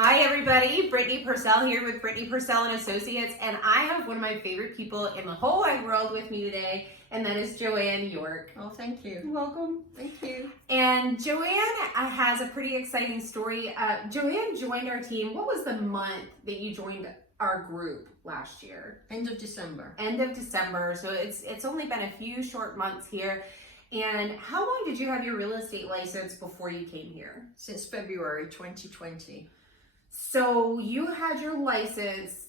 Hi everybody, Brittany Purcell here with Brittany Purcell and Associates, and I have one of my favorite people in the whole wide world with me today, and that is Joanne York. Oh, thank you. Welcome. Thank you. And Joanne has a pretty exciting story. Joanne joined our team. What was the month that you joined our group last year? End of December. End of December. So it's only been a few short months here. And how long did you have your real estate license before you came here? Since February 2020. So you had your license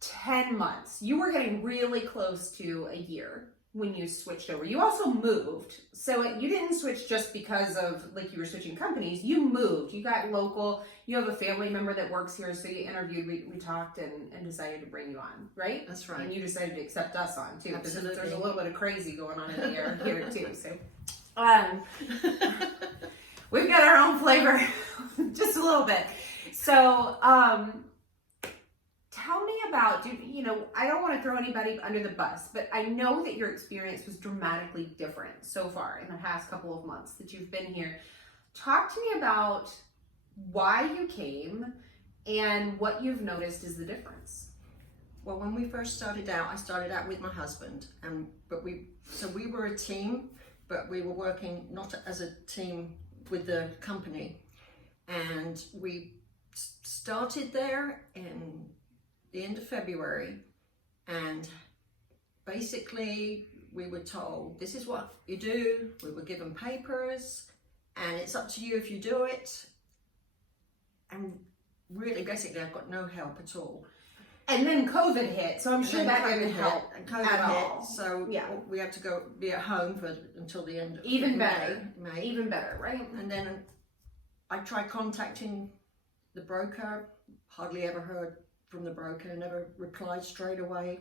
10 months. You were getting really close to a year when you switched over. You also moved. So you didn't switch just because of like you were switching companies. You moved. You got local. You have a family member that works here. So you interviewed, we talked and decided to bring you on, right? That's right. And you decided to accept us on too. Because Absolutely. there's a little bit of crazy going on in the air here too. So we've got our own flavor, just a little bit. So, tell me about, I don't want to throw anybody under the bus, but I know that your experience was dramatically different so far in the past couple of months that you've been here. Talk to me about why you came and what you've noticed is the difference. Well, when we first started out, I started out with my husband, so we were a team, but we were working not as a team with the company, and we started there in the end of February, and basically we were told this is what you do. We were given papers and it's up to you if you do it, and really basically I've got no help at all. And then COVID hit, so I'm sure that didn't help at all. So yeah, we had to be at home until the end of May. Even better, right? And then I tried contacting the broker, hardly ever heard from the broker, never replied straight away.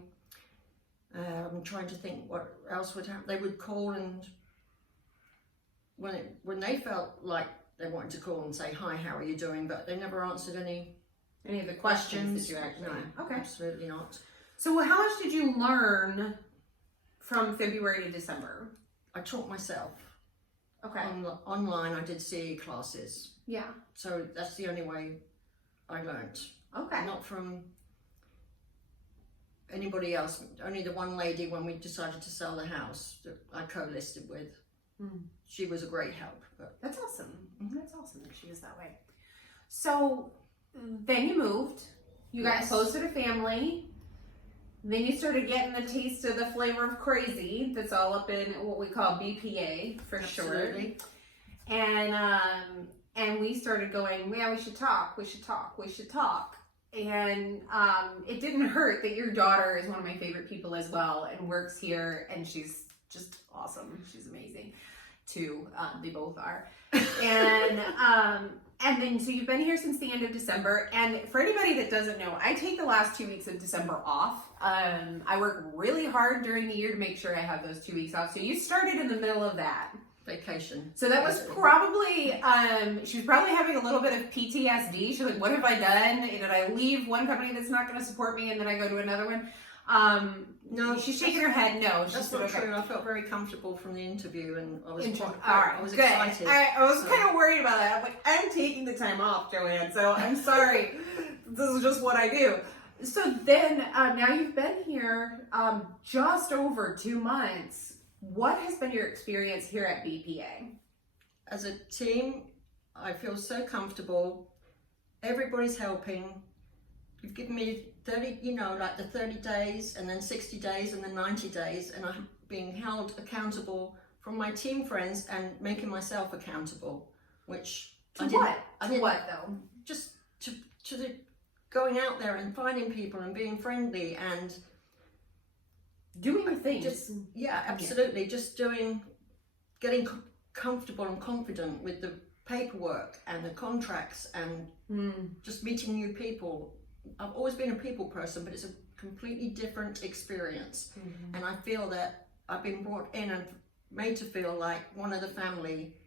I'm trying to think what else would happen. They would call, and when they felt like they wanted to call and say, hi, how are you doing? But they never answered any of the questions that you actually No, okay. Absolutely not. So how much did you learn from February to December? I taught myself. Okay. Online, I did CE classes. Yeah. So that's the only way I learned. Okay. Not from anybody else. Only the one lady when we decided to sell the house that I co-listed with. She was a great help. But that's awesome. That's awesome that she was that way. So then you moved. You got closer to family. Then you started getting the taste of the flavor of crazy. That's all up in what we call BPA for Absolutely. short. And we started going, yeah, we should talk. And it didn't hurt that your daughter is one of my favorite people as well and works here, and she's just awesome. She's amazing too. They both are. And then, so you've been here since the end of December. And for anybody that doesn't know, I take the last 2 weeks of December off. I work really hard during the year to make sure I have those 2 weeks off. So you started in the middle of that. Vacation. So that was probably, she was probably having a little bit of PTSD. She's like, what have I done? Did I leave one company that's not going to support me and then I go to another one? No, she's shaking her head. No, that's not true. I felt very comfortable from the interview, and I was excited. I was kind of worried about that. I'm like, I'm taking the time off, Joanne, so I'm sorry. This is just what I do. So then, now you've been here just over 2 months. What has been your experience here at BPA? As a team, I feel so comfortable. Everybody's helping. You've given me 30, like the 30 days and then 60 days and then 90 days, and I'm being held accountable from my team friends and making myself accountable, which to what though? Just to the going out there and finding people and being friendly and doing the things. Absolutely. Yeah. Just getting comfortable and confident with the paperwork and the contracts and just meeting new people. I've always been a people person, but it's a completely different experience. And I feel that I've been brought in and made to feel like one of the family,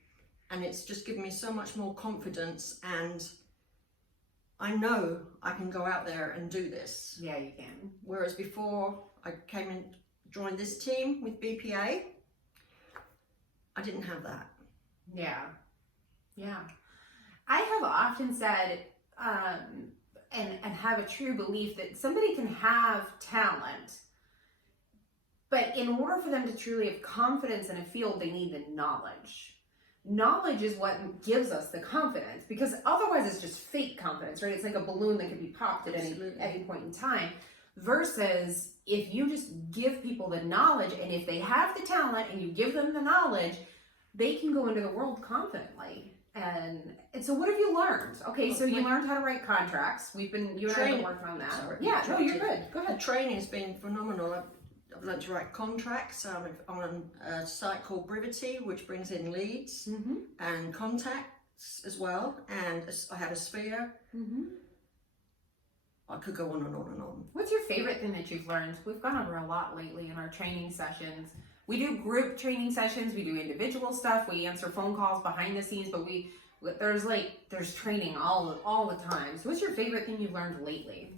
and it's just given me so much more confidence, and I know I can go out there and do this. Yeah, you can. Whereas before I came and joined this team with BPA, I didn't have that. Yeah. I have often said and have a true belief that somebody can have talent, but in order for them to truly have confidence in a field, they need the knowledge. Knowledge is what gives us the confidence, because otherwise it's just fake confidence, right? It's like a balloon that can be popped at any point in time, versus if you just give people the knowledge, and if they have the talent and you give them the knowledge, they can go into the world confidently. And so what have you learned? Okay, so you learned how to write contracts. You and I have been working on that. Sorry, yeah, no, you're good. Go ahead. The training's been phenomenal. I've learned to write contracts. I'm on a site called Brittany, which brings in leads and contacts as well. And I had a sphere. I could go on and on and on. What's your favorite thing that you've learned? We've gone over a lot lately in our training sessions. We do group training sessions. We do individual stuff. We answer phone calls behind the scenes, but there's training all the time. So what's your favorite thing you've learned lately?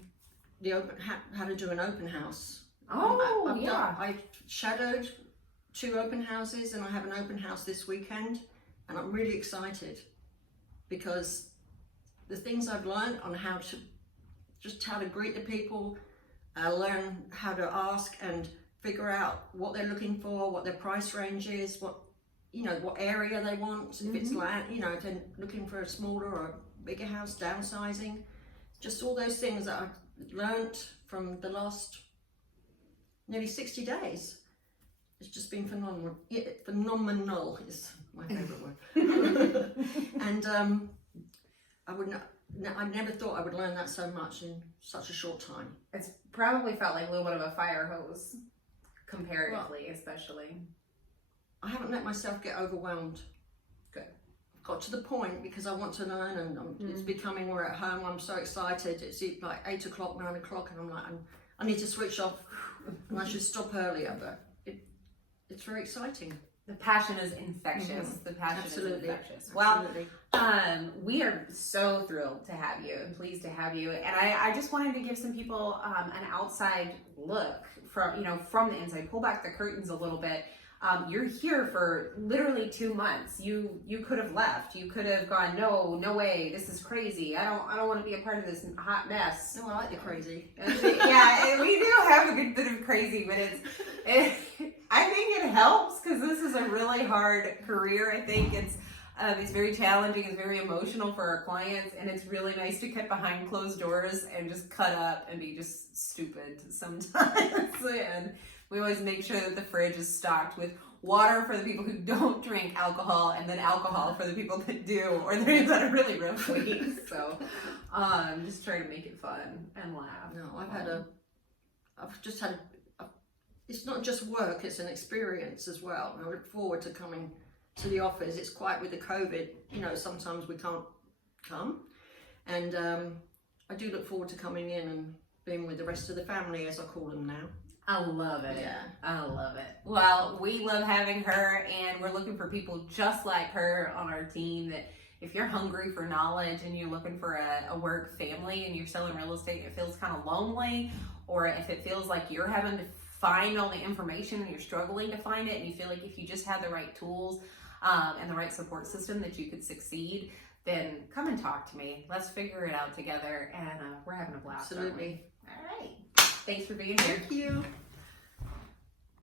How to do an open house. Oh, I shadowed 2 open houses, and I have an open house this weekend, and I'm really excited because the things I've learned on how to greet the people, learn how to ask and figure out what they're looking for, what their price range is, what area they want, if it's land, if they're looking for a smaller or a bigger house, downsizing, just all those things that I've learned from the last nearly 60 days. It's just been phenomenal. Phenomenal is my favorite word. And I never thought I would learn that so much in such a short time. It's probably felt like a little bit of a fire hose, comparatively, especially. I haven't let myself get overwhelmed. Good. Got to the point because I want to learn, and it's becoming, we're at home, I'm so excited. It's like 8 o'clock, 9 o'clock, and I'm like, I need to switch off, and I should stop earlier, but it's very exciting. The passion is infectious. The passion Absolutely. is infectious. Absolutely. Well, we are so thrilled to have you and pleased to have you. And I just wanted to give some people an outside look from the inside. Pull back the curtains a little bit. You're here for literally 2 months. You could have left. You could have gone, no way, this is crazy. I don't want to be a part of this hot mess. No, I like the crazy. Yeah, we do have a good bit of crazy, but I think it helps because this is a really hard career. I think it's very challenging, it's very emotional for our clients, and it's really nice to cut behind closed doors and just cut up and be just stupid sometimes. And we always make sure that the fridge is stocked with water for the people who don't drink alcohol, and then alcohol for the people that do, or that are really real weak. So just trying to make it fun and laugh. No, I've just had, it's not just work, it's an experience as well. And I look forward to coming to the office. It's quiet with the COVID, sometimes we can't come. And I do look forward to coming in and being with the rest of the family, as I call them now. I love it. Yeah. I love it. Well, we love having her, and we're looking for people just like her on our team. That if you're hungry for knowledge and you're looking for a work family and you're selling real estate, it feels kind of lonely, or if it feels like you're having to find all the information and you're struggling to find it, and you feel like if you just had the right tools and the right support system that you could succeed, then come and talk to me. Let's figure it out together, and we're having a blast. Absolutely. All right. Thanks for being here. Thank you.